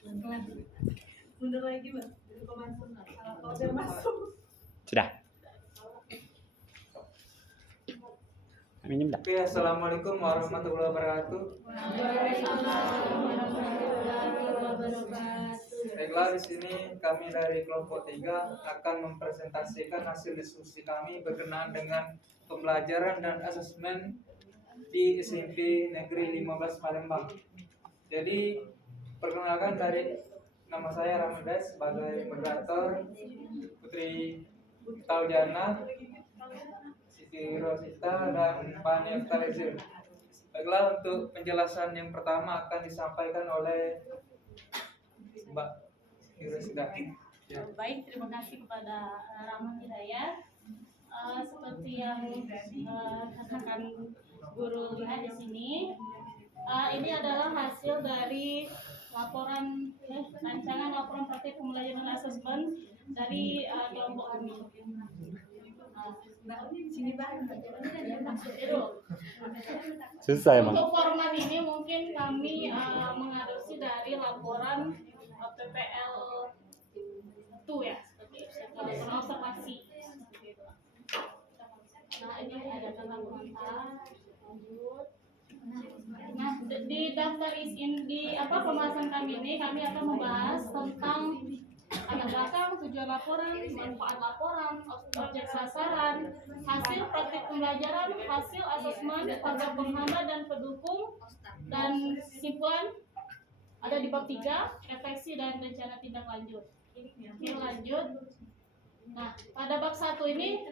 Mundur lagi Bang. Kalau biar masuk. Sudah. Minum dah. Oke, assalamualaikum warahmatullahi wabarakatuh. Baiklah, di sini kami dari kelompok 3 akan mempresentasikan hasil diskusi kami berkenaan dengan pembelajaran dan asesmen di SMP Negeri 15 Palembang. Jadi, perkenalkan dari nama saya Ramadan sebagai moderator, Putri Taudiana, Siti Rosita, dan Fani Eftalizir. Baiklah, untuk penjelasan yang pertama akan disampaikan oleh Mbak Rosita. Ya. Baik, terima kasih kepada Rahman Hidayat. Seperti yang katakan guru lihat di sini, ini adalah hasil dari rancangan laporan praktik pembelajaran asesmen dari kelompok kami. Sini Bang. Susah emang. Untuk format ini mungkin kami mengadopsi dari laporan PPL 2 ya, seperti laporan observasi. Nah, ini ada tentang komentar. Lanjut. Nah, di daftar pembahasan kami ini kami akan membahas tentang latar belakang, tujuan laporan, manfaat laporan, objek sasaran, hasil praktik pembelajaran, hasil asesmen, faktor penghambat dan pendukung, dan kesimpulan ada di bab 3, refleksi dan rencana tindak lanjut. Oke, lanjut. Nah, pada bab 1 ini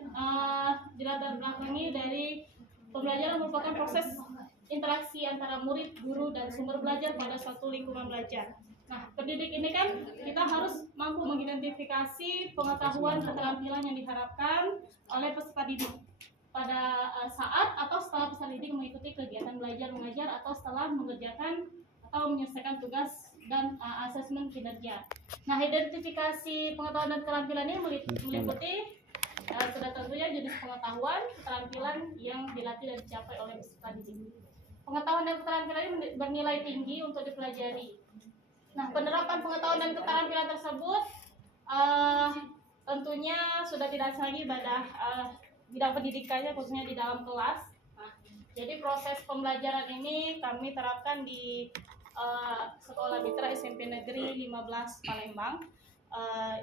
dilatar belakangi dari pembelajaran merupakan proses interaksi antara murid, guru, dan sumber belajar pada suatu lingkungan belajar. Nah, pendidik ini kan kita harus mampu mengidentifikasi pengetahuan keterampilan yang diharapkan oleh peserta didik pada saat atau setelah peserta didik mengikuti kegiatan belajar mengajar atau setelah mengerjakan atau menyelesaikan tugas dan asesmen kinerja. Nah, identifikasi pengetahuan dan keterampilan ini meliputi sudah tentunya jenis pengetahuan, keterampilan yang dilatih dan dicapai oleh peserta didik. Pengetahuan dan keterampilan ini bernilai tinggi untuk dipelajari. Nah, penerapan pengetahuan dan keterampilan tersebut tentunya sudah tidak lagi pada bidang pendidikannya, khususnya di dalam kelas. Nah, jadi proses pembelajaran ini kami terapkan di Sekolah Mitra SMP Negeri 15 Palembang.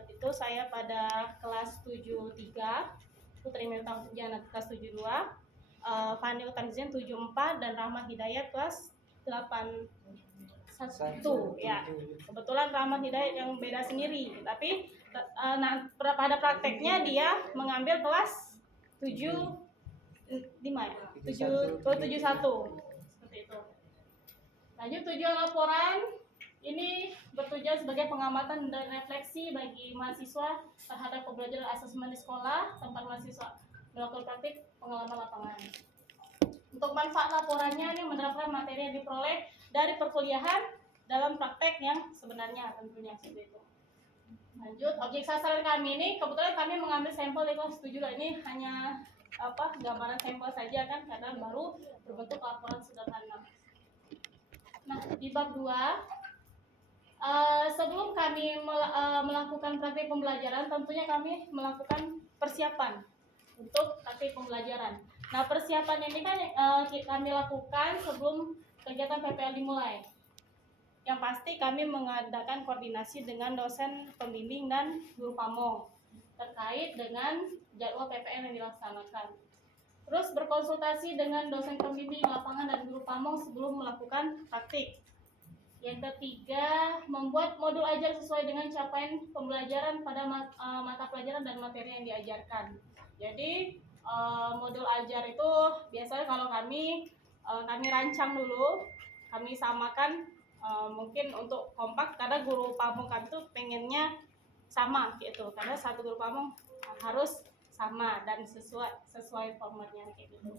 Itu saya pada kelas 73, Putri Meltang Jana kelas 72, Fani Utanzin 74, dan Rahmat Hidayat kelas 81. Ya, kebetulan Rahmat Hidayat yang beda sendiri, tapi pada prakteknya dia mengambil kelas 75 ya, 71 seperti itu. Lanjut, tujuan laporan ini bertujuan sebagai pengamatan dan refleksi bagi mahasiswa terhadap pembelajaran asesmen di sekolah tempat mahasiswa melakukan praktik pengalaman lapangan. Untuk manfaat laporannya ini menerapkan materi yang diperoleh dari perkuliahan dalam praktek yang sebenarnya tentunya seperti itu. Lanjut, objek sasaran kami ini kebetulan kami mengambil sampel di kelas 7. Ini hanya gambaran sampel saja kan, karena baru berbentuk laporan sederhana. Nah, di bab 2, sebelum kami melakukan praktik pembelajaran, tentunya kami melakukan persiapan untuk praktik pembelajaran. Nah, persiapan ini kan kami lakukan sebelum kegiatan PPL dimulai. Yang pasti kami mengadakan koordinasi dengan dosen pembimbing dan guru pamong terkait dengan jadwal PPL yang dilaksanakan. Terus berkonsultasi dengan dosen pembimbing lapangan dan guru pamong sebelum melakukan praktik. Yang ketiga, membuat modul ajar sesuai dengan capaian pembelajaran pada mata pelajaran dan materi yang diajarkan. Jadi modul ajar itu biasanya kalau kami rancang dulu, kami samakan mungkin untuk kompak, karena guru pamong kami tuh pengennya sama gitu, karena satu guru pamong harus sama dan sesuai formatnya kayak gitu.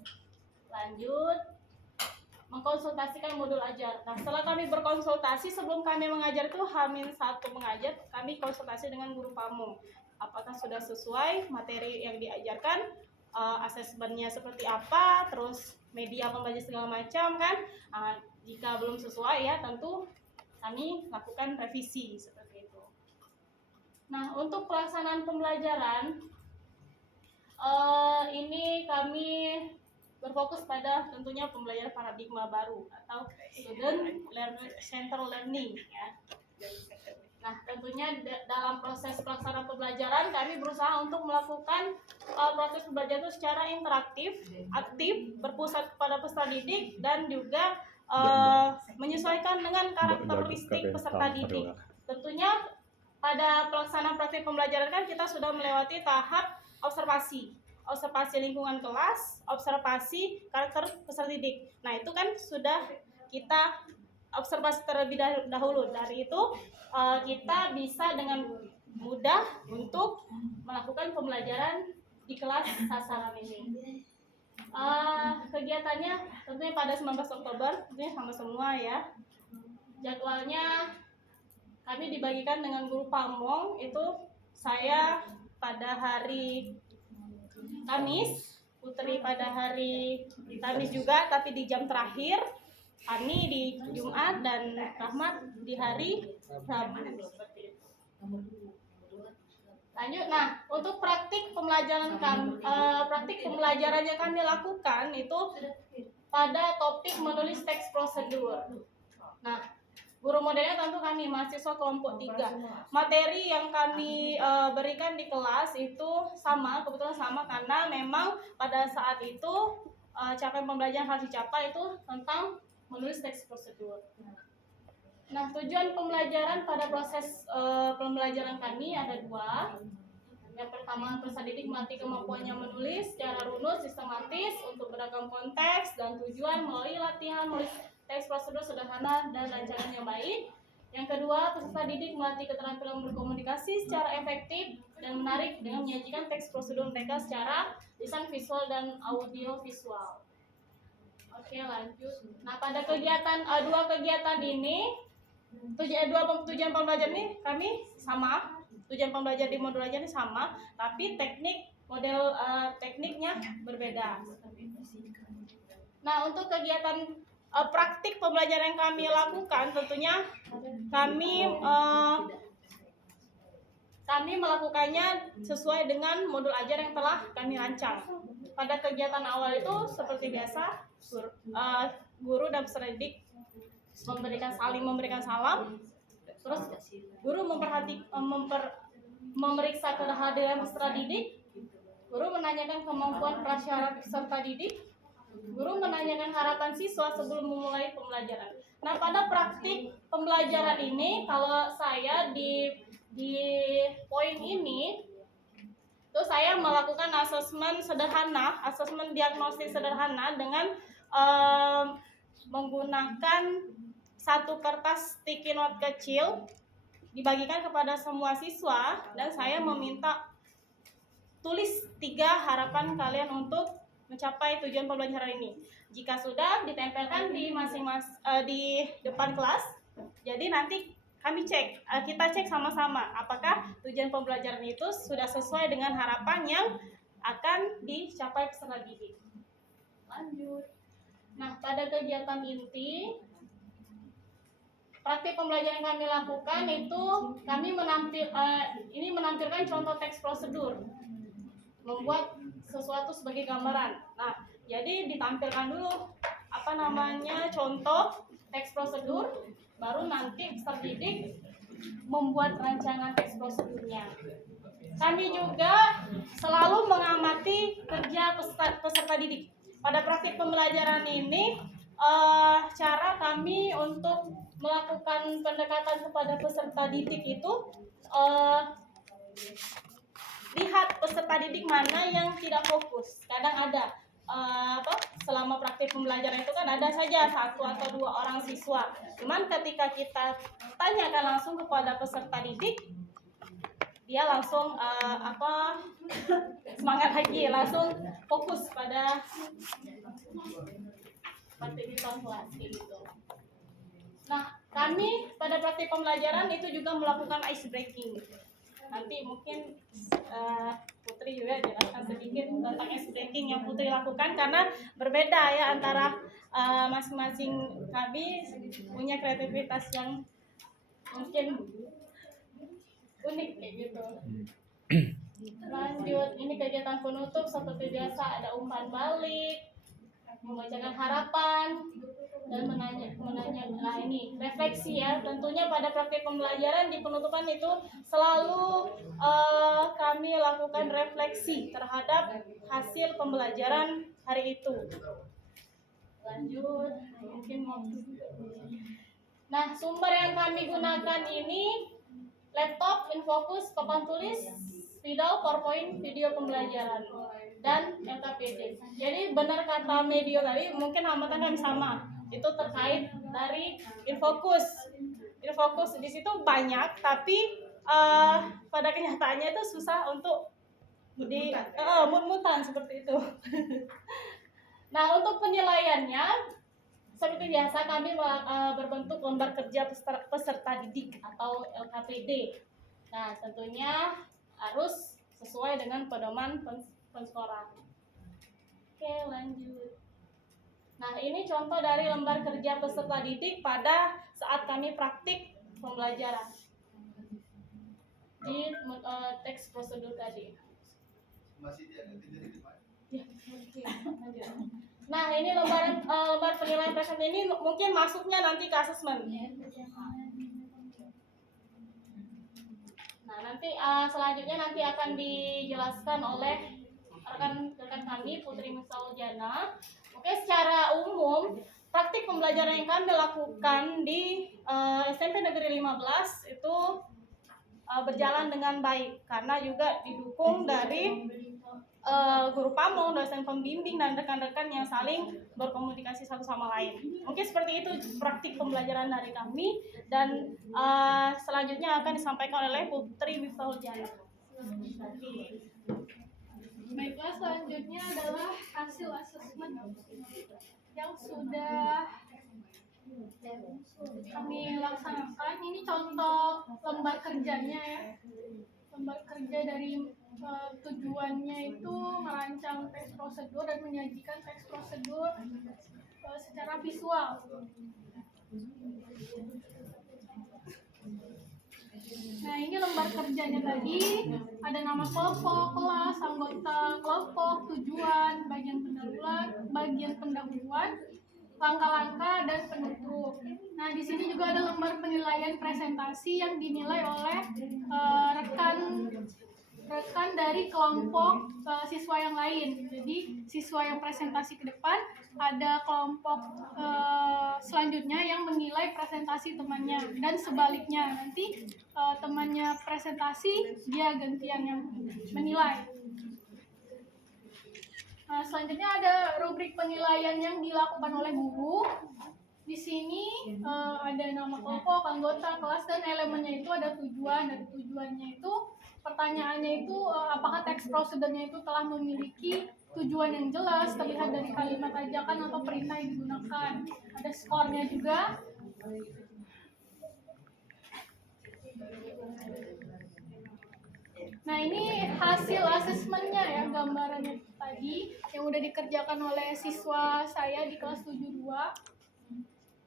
Lanjut, mengkonsultasikan modul ajar. Nah, setelah kami berkonsultasi sebelum kami mengajar itu H-1 mengajar, kami konsultasi dengan guru pamong. Apakah sudah sesuai materi yang diajarkan, asesmennya seperti apa, terus media pembelajaran segala macam kan. Jika belum sesuai ya tentu kami lakukan revisi seperti itu. Nah, untuk pelaksanaan pembelajaran ini kami berfokus pada tentunya pembelajaran paradigma baru atau student center learning ya. Nah, tentunya dalam proses pelaksanaan pembelajaran kami berusaha untuk melakukan proses pembelajaran itu secara interaktif, aktif, berpusat kepada peserta didik dan juga menyesuaikan dengan karakteristik peserta didik. Tentunya pada pelaksanaan praktik pembelajaran kan kita sudah melewati tahap observasi lingkungan kelas, observasi karakter peserta didik. Nah, itu kan sudah kita observasi terlebih dahulu. Dari itu kita bisa dengan mudah untuk melakukan pembelajaran di kelas sasaran ini. Kegiatannya tentunya pada 19 Oktober, tentunya sama semua ya. Jadwalnya kami dibagikan dengan guru pamong, itu saya pada hari Kamis, Putri pada hari Kamis juga tapi di jam terakhir, Ani di Jumat dan Rahmat di hari Rabu seperti itu. Lanjut, nah untuk praktik pembelajaran yang kami lakukan itu pada topik menulis teks prosedur. Nah, guru modelnya tentu kami mahasiswa kelompok 3. Materi yang kami berikan di kelas itu kebetulan sama karena memang pada saat itu capaian pembelajaran harus dicapai itu tentang menulis teks prosedur. Nah, tujuan pembelajaran pada proses pembelajaran kami ada 2. Yang pertama, peserta didik melatih kemampuannya menulis secara runut, sistematis untuk beragam konteks dan tujuan melalui latihan menulis teks prosedur sederhana dan rancangan yang baik. Yang kedua, peserta didik melatih keterampilan berkomunikasi secara efektif dan menarik dengan menyajikan teks prosedur mereka secara lisan visual dan audio visual. Oke, lanjut. Nah, pada dua kegiatan ini, tujuan pembelajaran ini kami sama. Tujuan pembelajaran di modul aja ini sama, tapi tekniknya berbeda. Nah, untuk kegiatan praktik pembelajaran yang kami lakukan, tentunya kami melakukannya sesuai dengan modul ajar yang telah kami rancang. Pada kegiatan awal itu seperti biasa, guru dan peserta didik memberikan salam, terus guru memeriksa kehadiran peserta didik, guru menanyakan kemampuan prasyarat peserta didik, guru menanyakan harapan siswa sebelum memulai pembelajaran. Nah, pada praktik pembelajaran ini, kalau saya di poin ini, itu saya melakukan asesmen diagnostik sederhana dengan menggunakan satu kertas sticky note kecil dibagikan kepada semua siswa dan saya meminta tulis 3 harapan kalian untuk mencapai tujuan pembelajaran ini. Jika sudah ditempelkan di di depan kelas, jadi nanti kita cek sama-sama apakah tujuan pembelajaran itu sudah sesuai dengan harapan yang akan dicapai peserta didik. Lanjut. Nah, pada kegiatan inti praktik pembelajaran yang kami lakukan itu kami menampilkan contoh teks prosedur, membuat sesuatu sebagai gambaran. Nah, jadi ditampilkan dulu contoh teks prosedur, baru nanti peserta didik membuat rancangan teks prosedurnya. Kami juga selalu mengamati kerja peserta didik. Pada praktik pembelajaran ini, cara kami untuk melakukan pendekatan kepada peserta didik itu lihat peserta didik mana yang tidak fokus. Kadang ada selama praktik pembelajaran itu kan ada saja 1 atau 2 orang siswa. Cuman ketika kita tanyakan langsung kepada peserta didik, dia langsung semangat lagi, langsung fokus pada aktivitas kelas gitu. Nah, kami pada praktik pembelajaran itu juga melakukan ice breaking. Nanti mungkin Putri juga jelaskan sedikit tentang ice breaking yang Putri lakukan karena berbeda ya antara masing-masing kami punya kreativitas yang mungkin unik kayak gitu. Lanjut, ini kegiatan penutup seperti biasa, ada umpan balik, membacakan harapan, dan menanya nah ini refleksi ya. Tentunya pada praktik pembelajaran di penutupan itu selalu kami lakukan refleksi terhadap hasil pembelajaran hari itu. Lanjut, mungkin mau. Nah, sumber yang kami gunakan ini laptop, Infocus, papan tulis, Spidol, PowerPoint, video pembelajaran, dan LKPD. Jadi benar kata Medio tadi, mungkin hambatan kami sama. Itu terkait dari Infocus. Infocus di situ banyak, tapi pada kenyataannya itu susah untuk mut-mutan seperti itu. Nah, untuk penilaiannya seperti biasa kami berbentuk lembar kerja peserta didik atau LKPD. Nah, tentunya harus sesuai dengan pedoman penskoran. Oke, lanjut. Nah, ini contoh dari lembar kerja peserta didik pada saat kami praktik pembelajaran di teks prosedur tadi. Nah, ini lembar penilaian present ini mungkin masuknya nanti ke asesmen. Nah, nanti selanjutnya nanti akan dijelaskan oleh rekan kami Putri Musaljana. Oke, secara umum praktik pembelajaran yang kami lakukan di SMP Negeri 15 itu berjalan dengan baik karena juga didukung dari guru pamong, dosen pembimbing, dan rekan-rekan yang saling berkomunikasi satu sama lain. Mungkin seperti itu praktik pembelajaran dari kami, dan selanjutnya akan disampaikan oleh Putri Miftahul-Jannah. Baiklah, selanjutnya adalah hasil asesmen yang sudah kami laksanakan. Ini contoh lembar kerjanya ya. Lembar kerja dari tujuannya itu merancang teks prosedur dan menyajikan teks prosedur secara visual. Nah, ini lembar kerjanya tadi, ada nama kelompok, kelas, anggota kelompok, tujuan, bagian pendahuluan, langkah-langkah, dan penutup. Nah, di sini juga ada lembar penilaian presentasi yang dinilai oleh rekan dari kelompok siswa yang lain. Jadi siswa yang presentasi ke depan, ada kelompok selanjutnya yang menilai presentasi temannya, dan sebaliknya nanti temannya presentasi, dia gantian yang menilai. Nah, selanjutnya ada rubrik penilaian yang dilakukan oleh guru. Di sini ada nama kelompok, anggota, kelas, dan elemennya itu ada tujuan, dan tujuannya itu pertanyaannya itu apakah teks prosedurnya itu telah memiliki tujuan yang jelas terlihat dari kalimat ajakan atau perintah yang digunakan. Ada skornya juga. Nah, ini hasil asesmennya ya, gambarannya tadi yang udah dikerjakan oleh siswa saya di kelas 72.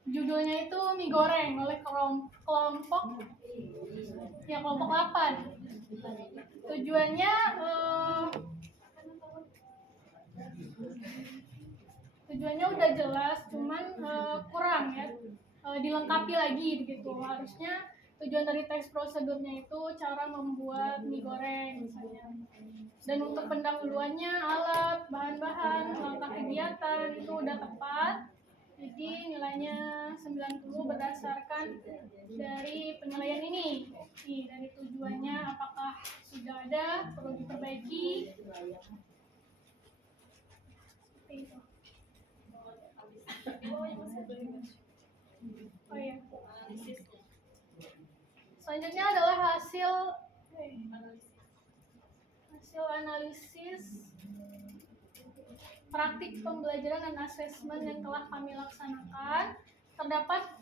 Judulnya itu mie goreng oleh kelompok 8. Tujuannya udah jelas, cuman kurang ya, dilengkapi lagi begitu. Harusnya tujuan dari teks prosedurnya itu cara membuat mie goreng misalnya. Dan untuk pendahuluannya, alat, bahan-bahan, langkah kegiatan itu udah tepat. Jadi nilainya 90 berdasarkan dari penilaian ini. Nih, dari tujuannya apakah sudah ada, perlu diperbaiki. Seperti itu. Oh iya. Selanjutnya adalah hasil analisis praktik pembelajaran dan asesmen yang telah kami laksanakan. Terdapat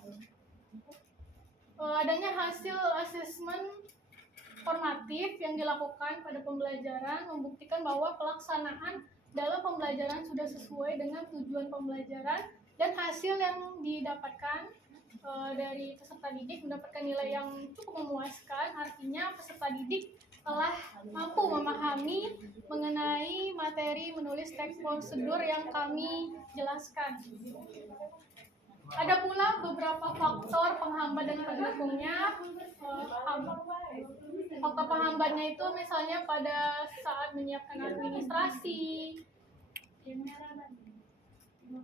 adanya hasil asesmen formatif yang dilakukan pada pembelajaran membuktikan bahwa pelaksanaan dalam pembelajaran sudah sesuai dengan tujuan pembelajaran dan hasil yang didapatkan dari peserta didik mendapatkan nilai yang cukup memuaskan, artinya peserta didik telah mampu memahami mengenai materi menulis teks prosedur yang kami jelaskan. Ada pula beberapa faktor penghambat dan pendukungnya. Faktor penghambatnya itu misalnya pada saat menyiapkan administrasi,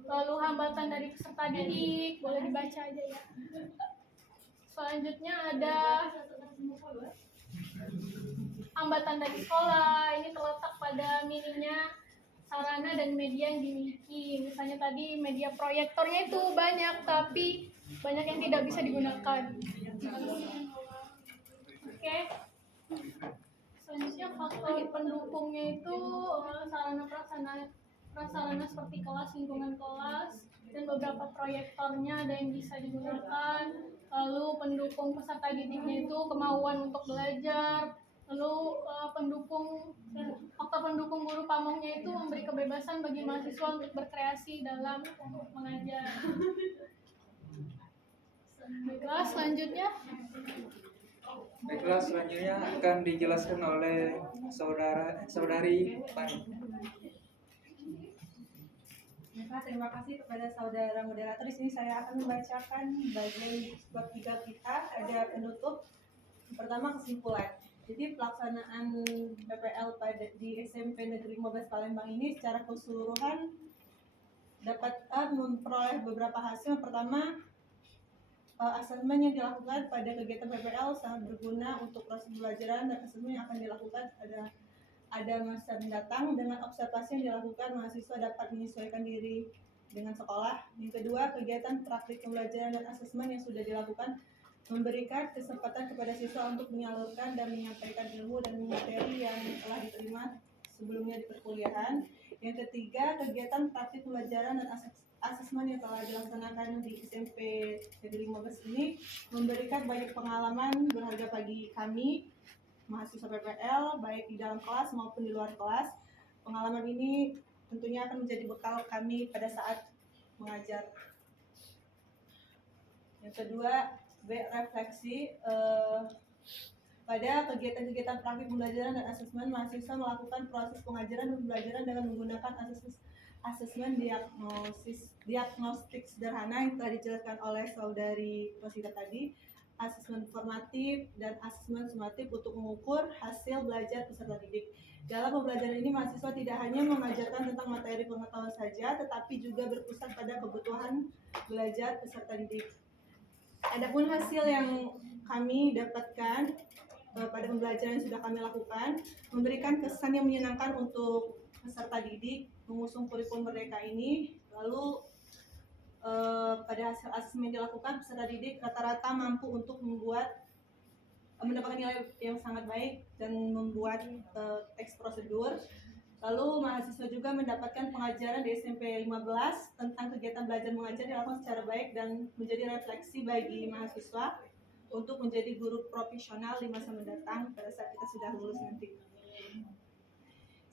lalu hambatan dari peserta didik, boleh dibaca aja ya. Selanjutnya ada hambatan dari sekolah, ini terletak pada minimnya sarana dan media yang dimiliki. Misalnya tadi media proyektornya itu banyak, tapi banyak yang tidak bisa digunakan. Oke. Selanjutnya faktor pendukungnya itu sarana prasarana seperti kelas, lingkungan kelas, dan beberapa proyektornya ada yang bisa digunakan. Lalu pendukung peserta didiknya itu kemauan untuk belajar. Lalu faktor pendukung guru pamongnya itu memberi kebebasan bagi mahasiswa untuk berkreasi dalam mengajar. Baiklah, selanjutnya akan dijelaskan oleh saudari Pani. Terima kasih kepada saudara moderator. Di sini saya akan membacakan bagian bab 3 kita. Ada penutup. Pertama, kesimpulan. Jadi pelaksanaan PPL di SMP Negeri 15 Palembang ini secara keseluruhan dapat memperoleh beberapa hasil. Pertama, asesmen yang dilakukan pada kegiatan PPL sangat berguna untuk proses pembelajaran, dan asesmen yang akan dilakukan ada masa mendatang. Dengan observasi yang dilakukan, mahasiswa dapat menyesuaikan diri dengan sekolah. Yang kedua, kegiatan praktik pembelajaran dan asesmen yang sudah dilakukan memberikan kesempatan kepada siswa untuk menyalurkan dan menyampaikan ilmu dan materi yang telah diterima sebelumnya di perkuliahan. Yang ketiga, kegiatan praktik pembelajaran dan asesmen yang telah dilaksanakan di SMP Negeri 15 ini memberikan banyak pengalaman berharga bagi kami mahasiswa PPL, baik di dalam kelas maupun di luar kelas. Pengalaman ini tentunya akan menjadi bekal kami pada saat mengajar. Yang kedua, refleksi. Pada kegiatan-kegiatan praktik pembelajaran dan asesmen, mahasiswa melakukan proses pengajaran dan pembelajaran dengan menggunakan asesmen diagnostik sederhana yang telah dijelaskan oleh saudari Rosita tadi, asesmen formatif dan asesmen sumatif untuk mengukur hasil belajar peserta didik. Dalam pembelajaran ini, mahasiswa tidak hanya mengajarkan tentang materi pengetahuan saja, tetapi juga berpusat pada kebutuhan belajar peserta didik. Adapun hasil yang kami dapatkan pada pembelajaran yang sudah kami lakukan memberikan kesan yang menyenangkan untuk peserta didik mengusung kurikulum merdeka ini. Lalu pada hasil asesmen yang dilakukan, peserta didik rata-rata mampu untuk mendapatkan nilai yang sangat baik dan membuat teks prosedur. Lalu mahasiswa juga mendapatkan pengajaran di SMP 15 tentang kegiatan belajar mengajar dilakukan secara baik dan menjadi refleksi bagi mahasiswa untuk menjadi guru profesional di masa mendatang pada saat kita sudah lulus nanti.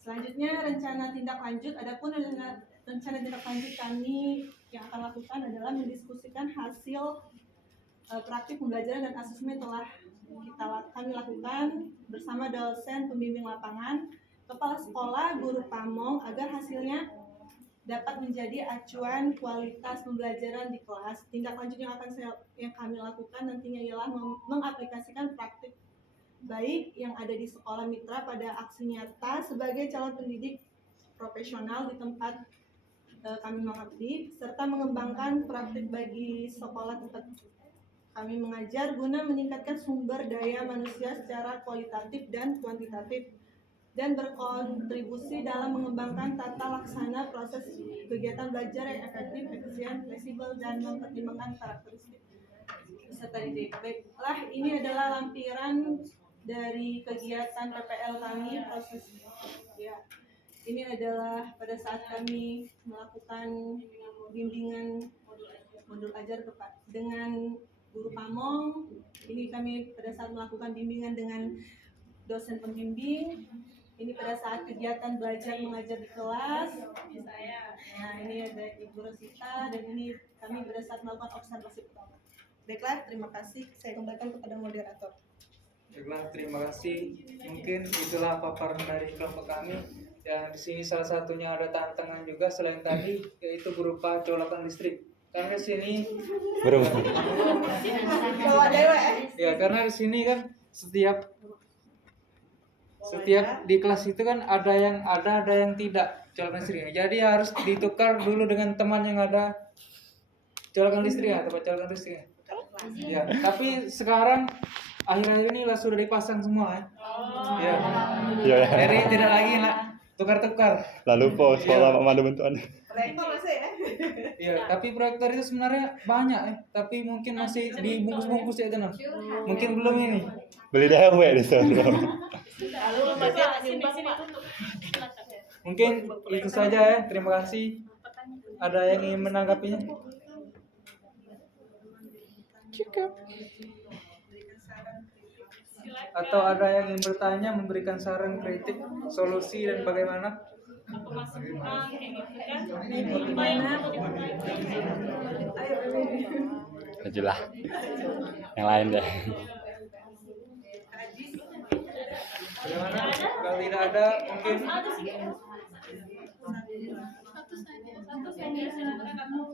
Selanjutnya, rencana tindak lanjut. Adapun rencana tindak lanjut kami yang akan lakukan adalah mendiskusikan hasil praktik pembelajaran dan asesmen telah kami lakukan bersama dosen pembimbing lapangan, kepala sekolah, guru pamong, agar hasilnya dapat menjadi acuan kualitas pembelajaran di kelas. Tindak lanjut yang kami lakukan nantinya ialah mengaplikasikan praktik baik yang ada di sekolah mitra pada aksi nyata sebagai calon pendidik profesional di tempat kami mengabdi, serta mengembangkan praktik bagi sekolah tempat kami mengajar guna meningkatkan sumber daya manusia secara kualitatif dan kuantitatif, dan berkontribusi dalam mengembangkan tata laksana proses kegiatan belajar yang efektif, efisien, fleksibel, dan mempertimbangkan karakteristik peserta didik. Baiklah, ini adalah lampiran dari kegiatan PPL kami. Ini adalah pada saat kami melakukan bimbingan modul ajar dengan guru pamong. Ini kami pada saat melakukan bimbingan dengan dosen pembimbing. Ini pada saat kegiatan belajar mengajar di kelas. Nah, ini ada Ibu Rosita, dan ini kami pada saat melakukan observasi pertama. Baiklah, terima kasih. Saya kembalikan kepada moderator. Baiklah, terima kasih. Mungkin itulah paparan dari kelompok kami. Dan di sini salah satunya ada tantangan juga selain tadi, yaitu berupa colokan listrik. Karena di sini, Bro. Bawa dewe. ya karena di sini kan setiap di kelas itu kan ada yang tidak colokan listrik. Jadi harus ditukar dulu dengan teman yang ada colokan listrik atau colokan listrik. Ya, tapi sekarang akhir-akhir ini lah sudah dipasang semua ya. Ya. Iya ya. Jadi tidak lagi lah tukar-tukar. Lalu po sekolah mandu bentukan. Rekor masih ya. Iya, tapi proyektor itu sebenarnya banyak ya, tapi mungkin masih dibungkus-bungkus ya teman. Mungkin belum ini. Beli dewe di sana. Sini tutup. Mungkin itu saja ya. Terima kasih. Ada yang ingin menanggapinya? Cukup. Atau ada yang ingin bertanya, memberikan saran, kritik, solusi dan bagaimana? Apa masih kurang kayak gitu kan? Apa yang perlu diperbaiki? Majulah. Yang lain deh. Bagaimana? Kalau tidak ada, mungkin Ada sih. Satu saja. Satu yang silakan atau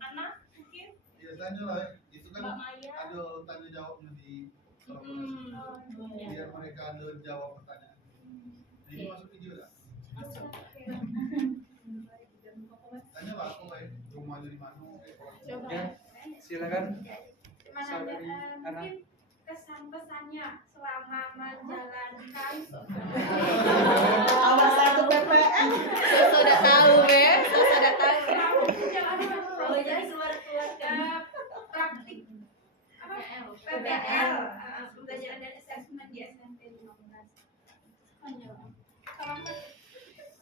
anak mungkin Ya tanya lah, itu kan Mbak Maya. ada tanya jawabnya di biar mereka ada jawab pertanyaan. Nah, ini masuk video tak? Tanya lah aku rumahnya di mana? ya, silakan. Saudari Mungkin Ana. kesan-pesannya selama menjalankan Awas satu PPN. sudah tahu proyek keluarga praktik apa PPL pembelajaran dan asesmen di SMP 15.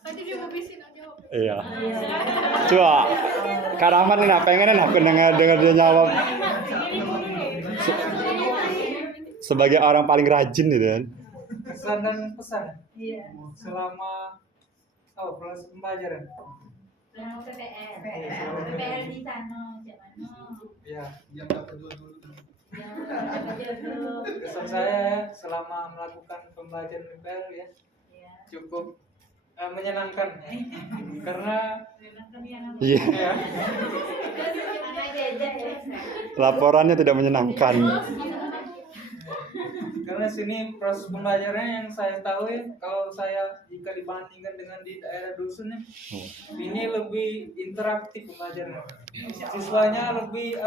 Tadi dia mau bisin jawab. Iya. Coba. Kak Rahmat nih pengen aku dengar dia jawab. Sebagai orang paling rajin gitu kan. Kesan dan pesan Iya. selama proses pembelajaran. PPL di sana gimana? Ya, Yang dapat dua-dua. kesan saya selama melakukan pembelajaran PPL ya cukup menyenangkan karena Iya. ya, Laporannya tidak menyenangkan. karena sini proses pembelajarannya yang saya tahu ya, kalau saya jika dibandingkan dengan di daerah dusunnya ini lebih interaktif pembelajaran. Siswanya lebih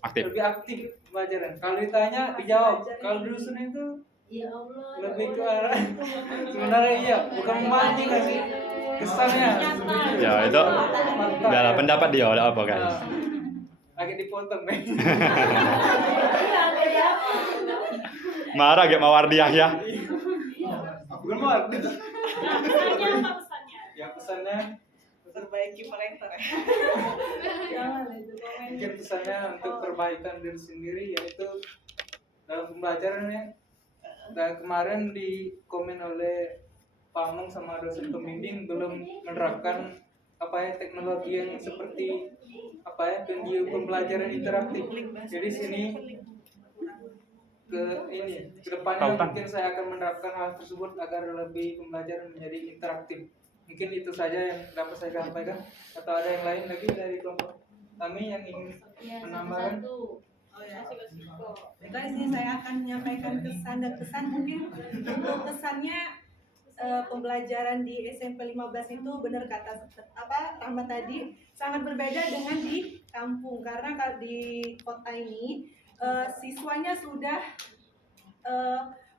Aktif. lebih aktif pembelajaran. Kalau ditanya dijawab. Kalau di dusun itu Ya Allah. lebih ke arah sebenarnya iya bukan memancing nggak sih kesannya. Ya itu Mantap. udah lah, pendapat dia udah apa guys. Agak dipotong nih. Marah gak Mawardiah ya. Bukan mau. Pesannya apa pesannya? Ya pesannya Perbaiki mereka. Jangan itu komen. mungkin pesannya untuk perbaikan diri sendiri yaitu dalam pembelajarannya. Dan kemarin di komen oleh Pak Mong sama dosen pembimbing belum menerapkan teknologi yang seperti video pembelajaran interaktif. Jadi sini ke depannya Tautan. mungkin saya akan menerapkan hal tersebut agar lebih pembelajaran menjadi interaktif. Mungkin itu saja yang dapat saya sampaikan. Atau ada yang lain lagi dari kelompok kami yang ingin menambahkan? Oh ya. Baiklah, di sini saya akan menyampaikan kesan dan pesan. Mungkin untuk kesannya pembelajaran di SMP 15 itu benar kata Rahmat tadi sangat berbeda dengan di kampung, karena di kota ini siswanya sudah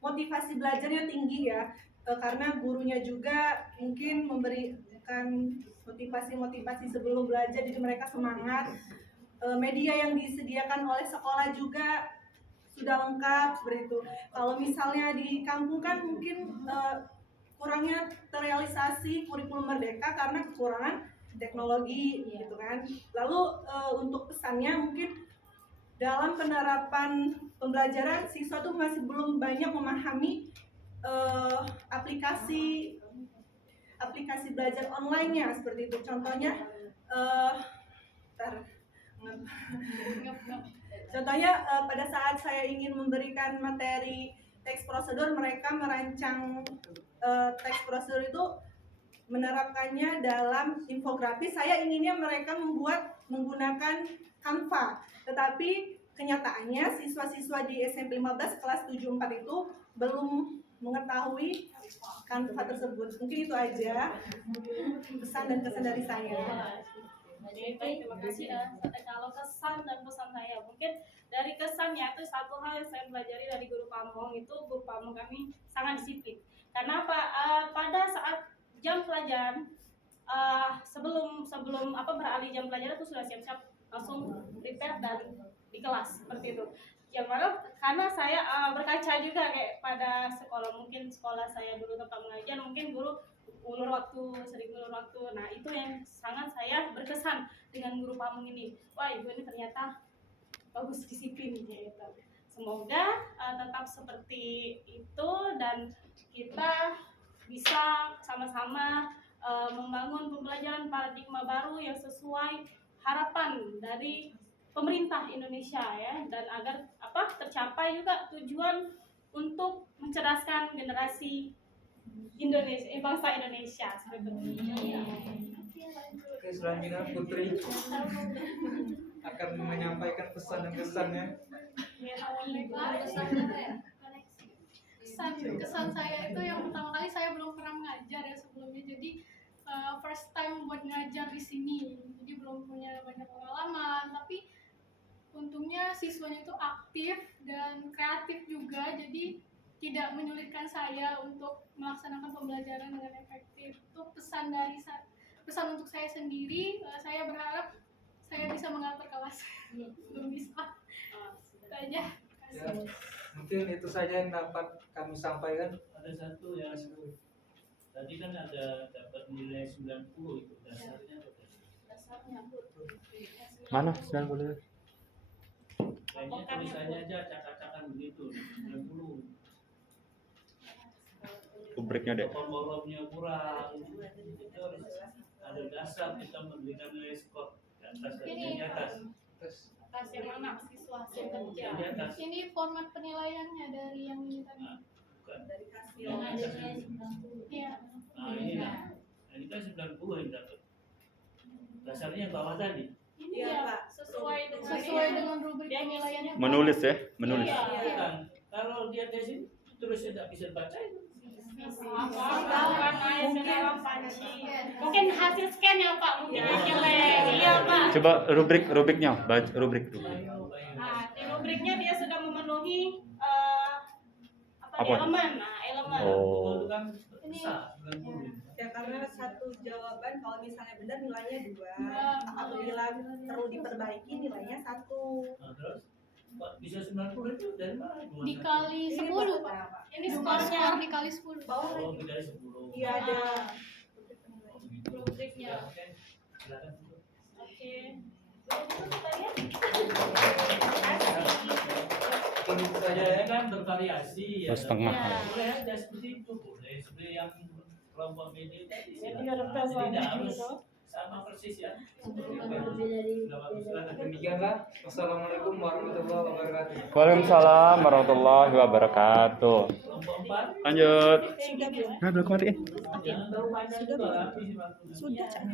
motivasi belajarnya tinggi ya, karena gurunya juga mungkin memberikan motivasi sebelum belajar, jadi mereka semangat. Media yang disediakan oleh sekolah juga sudah lengkap seperti itu. Kalau misalnya di kampung kan mungkin kurangnya terrealisasi kurikulum merdeka karena kekurangan teknologi gitu kan. Lalu untuk pesannya mungkin dalam penerapan pembelajaran siswa tuh masih belum banyak memahami aplikasi belajar online-nya seperti itu. Contohnya Contohnya pada saat saya ingin memberikan materi teks prosedur, mereka merancang teks prosedur itu menerapkannya dalam infografis. Saya inginnya mereka membuat menggunakan Canva, tetapi kenyataannya siswa-siswa di SMP 15 kelas 74 itu belum mengetahui Canva tersebut. Mungkin itu aja pesan dan kesan dari saya. Baik, terima kasih ya. Kalau kesan dan pesan saya, mungkin dari kesannya itu satu hal yang saya pelajari dari guru pamong itu, guru pamong kami sangat disiplin. Karena apa? Pada saat jam pelajaran, sebelum beralih jam pelajaran itu sudah siap-siap langsung prepare dan di kelas seperti itu. Yang mana karena saya berkaca juga kayak pada sekolah, mungkin sekolah saya dulu tempat mengajar, mungkin guru sering ulur waktu. Nah itu yang sangat saya berkesan dengan guru pamong ini. Wah, ibu ini ternyata bagus, disiplin gitu. Semoga tetap seperti itu dan kita bisa sama-sama membangun pembelajaran paradigma baru yang sesuai harapan dari pemerintah Indonesia ya, dan agar tercapai juga tujuan untuk mencerdaskan generasi Indonesia, bangsa Indonesia seperti itu. Oke, selanjutnya Putri akan menyampaikan pesan dan kesannya. Kesan saya itu yang pertama kali saya belum pernah mengajar ya sebelumnya, jadi first time buat ngajar di sini, jadi belum punya banyak pengalaman, tapi untungnya siswanya itu aktif dan kreatif juga, jadi tidak menyulitkan saya untuk melaksanakan pembelajaran dengan efektif. Itu pesan untuk saya sendiri. Saya berharap saya bisa mengatur kelas. Belum bisa. Itu aja. Ya, mungkin itu saja yang dapat kami sampaikan. Ada satu yang tadi kan ada dapat nilai 90 itu dasarnya apa? Mana 90? Kayaknya tulisannya aja cakap-cakan begitu 90. Rubriknya deh. Kolomnya kurang. Itu harus ada dasar kita memberikan nilai skor di atas dan di atas. Atas yang mana siswa hasil kerja. Di atas. Ini format penilaiannya dari yang ini tadi. Bukan. Dari hasil. Yang ada Atas nilai itu. 90. Iya. Nah ini ini kan 90 yang dapat. Dasarnya yang bawah tadi. Ini Iya, ya Pak. Sesuai dengan rubrik penilaiannya. Menulis ya, menulis. Iya. Bukan. Kalau dia tesin terus tidak bisa baca itu. Mungkin hasil scan ya Pak, mungkin yang jelek. Iya Pak. Coba rubriknya, baca rubrik dulu. Nah, di rubriknya dia sudah memenuhi Apa? elemen. Nah, elemen. Oh. Itu kan besar 90. Ya, karena satu jawaban kalau misalnya benar nilainya 2, apabila perlu diperbaiki nilainya 1. Nah, terus kok bisa 90 itu dari mana? Dikali 10 Pak. Ini Skor skornya. dikali 10. Bawah Oh, lagi. dikali 10. Iya, ada. Oh, begitu. Rubriknya. Ya, oke. Silakan. Oke. Begitu tadi ya. Mungkin itu saja Saya ya. kan bervariasi ya. Setengah. Ya. Boleh aja seperti itu, boleh seperti yang kelompok ini tadi. Jadi ada Jadi tidak harus gitu. sama persis ya. Silakan. Demikianlah. Wassalamualaikum warahmatullahi wabarakatuh. Waalaikumsalam warahmatullahi wabarakatuh. Kelompok 4 Lanjut. Sudah Nah, belum matiin. ya, baru panjang juga lah. Sudah, Cak.